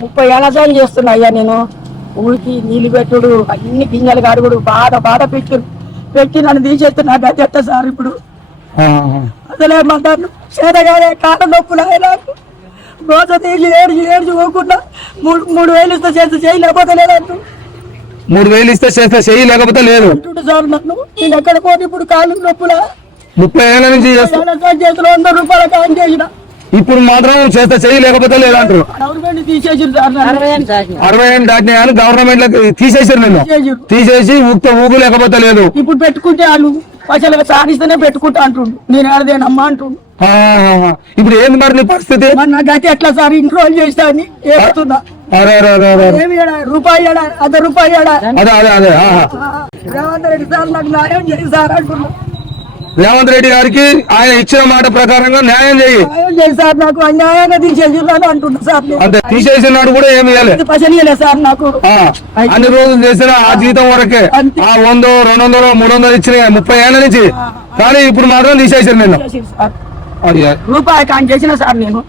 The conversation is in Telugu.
ముప్పై ఏళ్ళ సార్లు చేస్తున్నా అయ్యా నేను. ఊరికి నీళ్ళు పెట్టుడు అన్ని గింజలు కడుగుడు బాధ బాధ పెట్టు పెట్టి నన్ను తీసేస్తున్నా గతి ఎట్ట సార్ ఇప్పుడు. అసలే మంటారు చేతగానే కాళ్ళ నొప్పులు నాకు. గోస తీసి ఏడు ఏడు పోకుండా మూడు మూడు వేలు ఇస్తే చేస్తే చేయలేకపోతే లేదంటూ మూడు వేలు ఇస్తే చేస్తే చెయ్యి లేకపోతే లేదు. సార్ నన్ను. నేను ఎక్కడ పోతే ఇప్పుడు కాళ్ళు నొప్పులా? ముప్పై ఏళ్ళ నుంచి చేస్తా ఏళ్ళ సార్ చేతిలో వంద రూపాయల కాయం చేసిన. ఇప్పుడు మాత్రం చేస్తే చెయ్యి లేకపోతే లేదంటారు. అరవై ఏళ్ళు దాటినాయి. కానీ గవర్నమెంట్లో తీసేసారు. నేను. తీసేసి ఊపితే ఊపు లేకపోతే లేదు. ఇప్పుడు పెట్టుకుంటే వాళ్ళు పైసలు సాధిస్తేనే పెట్టుకుంటా అంటుండు. నేను ఆడదేనమ్మా అంటుండు. ఇప్పుడు ఏంది మరి నీ పరిస్థితి? మరి నాకు అయితే ఎట్లా సార్? ఇంట్రోల్ చేస్తా అని ఏడుతున్నా రూపాయి అర్ధ అదే అదే అదే. రేవంత్ రెడ్డి సార్ నాకు న్యాయం సార్ అంటున్నా. రేవంత్ రెడ్డి గారికి ఆయన ఇచ్చిన మాట ప్రకారంగా న్యాయం చేయి. సార్ నాకు అన్యాయంగా. అంతే తీసేసినాడు కూడా ఏమి సార్ నాకు. అన్ని రోజులు చేసిన ఆ జీతం వరకే. ఆ వంద రెండు వందలు మూడు వందలు ఇచ్చిన ముప్పై ఏళ్ళ నుంచి. కానీ ఇప్పుడు మాత్రం తీసేసారు నేను రూపాయి కాని చేసిన సార్ నేను.